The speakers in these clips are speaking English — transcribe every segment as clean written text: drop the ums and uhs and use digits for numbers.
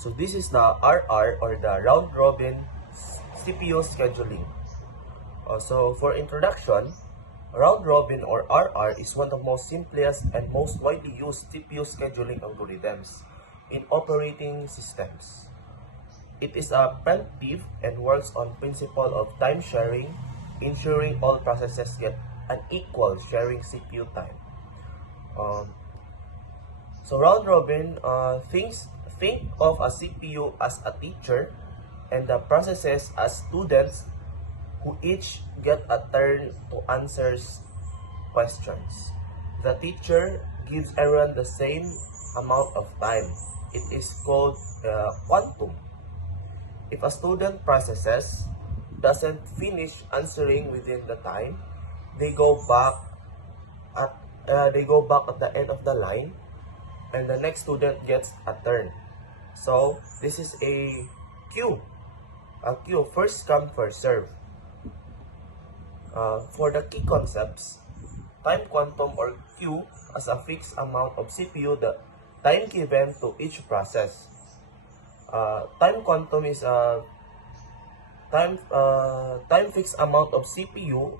So this is the RR, or the round robin CPU scheduling. So for introduction, round robin or RR is one of the most simplest and most widely used CPU scheduling algorithms in operating systems. It is a preemptive and works on principle of time sharing, ensuring all processes get an equal sharing CPU time. So round robin, think of a CPU as a teacher and the processes as students who each get a turn to answer questions. The teacher gives everyone the same amount of time. It is called quantum. If a student processes doesn't finish answering within the time, they go back at the end of the line, and the next student gets a turn. So this is a queue, first come first serve. For the key concepts, time quantum or Q as a fixed amount of CPU, the time given to each process. Time quantum is a time fixed amount of CPU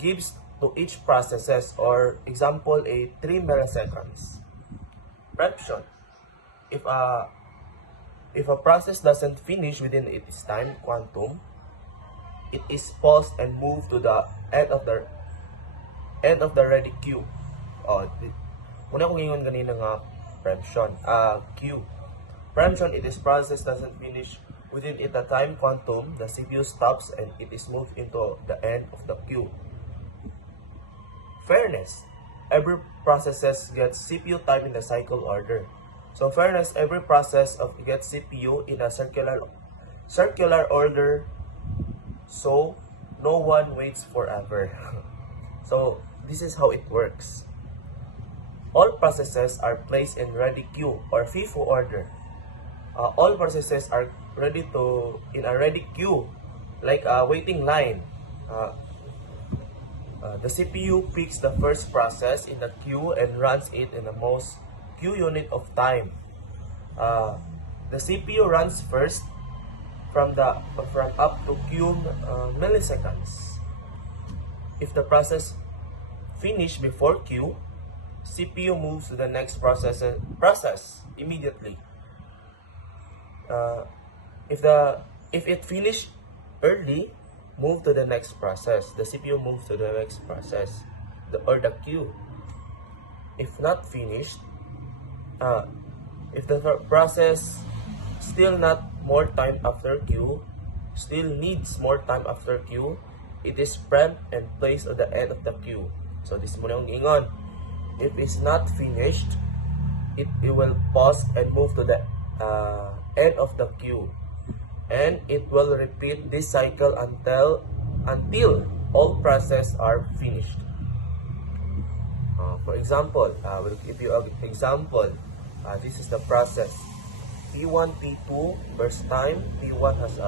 gives to each processes, or example a 3 milliseconds. Preemption. If a process doesn't finish within its time quantum, it is paused and moved to the end of the ready queue. Muna kong ingon kanina nga preemption. Queue. Preemption, it is process doesn't finish within it the time quantum, the CPU stops and it is moved into the end of the queue. Fairness. Every process gets CPU time in the cycle order. So fairness, every process gets CPU in a circular order, so no one waits forever. So this is how it works. All processes are placed in ready queue or FIFO order. All processes are in a ready queue, like a waiting line. The CPU picks the first process in the queue and runs it in the most queue unit of time. The CPU runs first from up to Q milliseconds. If the process finish before Q, CPU moves to the next process immediately. If it finish early, move to the next process. The CPU moves to the next process, or the queue. If not finished, if the process still not more time after Q, still needs more time after Q, it is preempted and placed at the end of the queue. So this muna yung ingon. If it's not finished, it will pause and move to the end of the queue, and it will repeat this cycle until all processes are finished. For example, we'll give you an example. This is the process. P1, P2, burst time. P1 has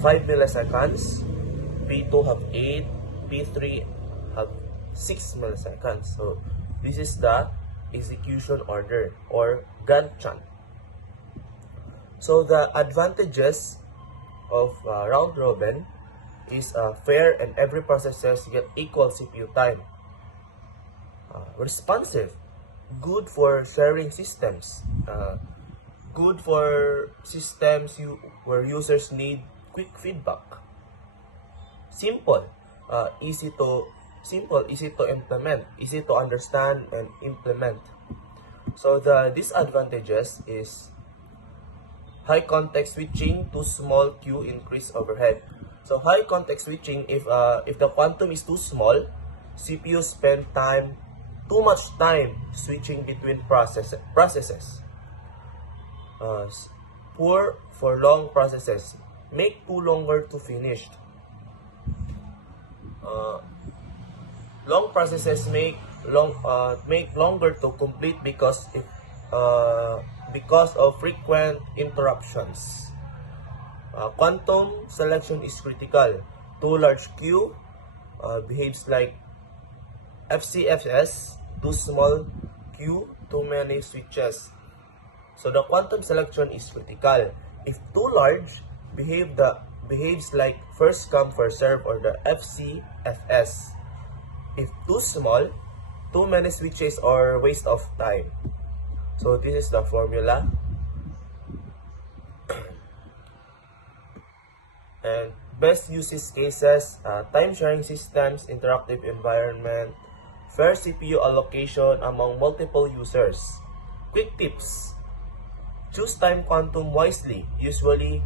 5 milliseconds. P2 have 8. P3 have 6 milliseconds. So this is the execution order, or Gantt chart. So the advantages of round robin is fair and every processes get equal CPU time. Responsive, good for sharing systems, good for systems where users need quick feedback. Simple, easy to implement, easy to understand and implement. So the disadvantages is high context switching, too small queue, increase overhead. So high context switching, if the quantum is too small, CPU spend too much time switching between processes. Poor for long processes, make too longer to finish. Long processes make longer to complete because of frequent interruptions. Quantum selection is critical. Too large queue behaves like FCFS, too small queue, too many switches. So the quantum selection is critical. If too large, behaves like first come first serve or the FCFS. If too small, too many switches or waste of time. So this is the formula. And best uses cases, time sharing systems, interactive environment, fair CPU allocation among multiple users. Quick tips: choose time quantum wisely, usually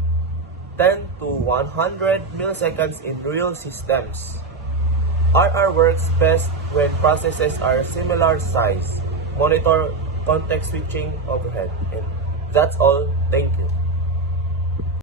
10 to 100 milliseconds in real systems. RR works best when processes are similar size. Monitor context switching overhead. And that's all. Thank you.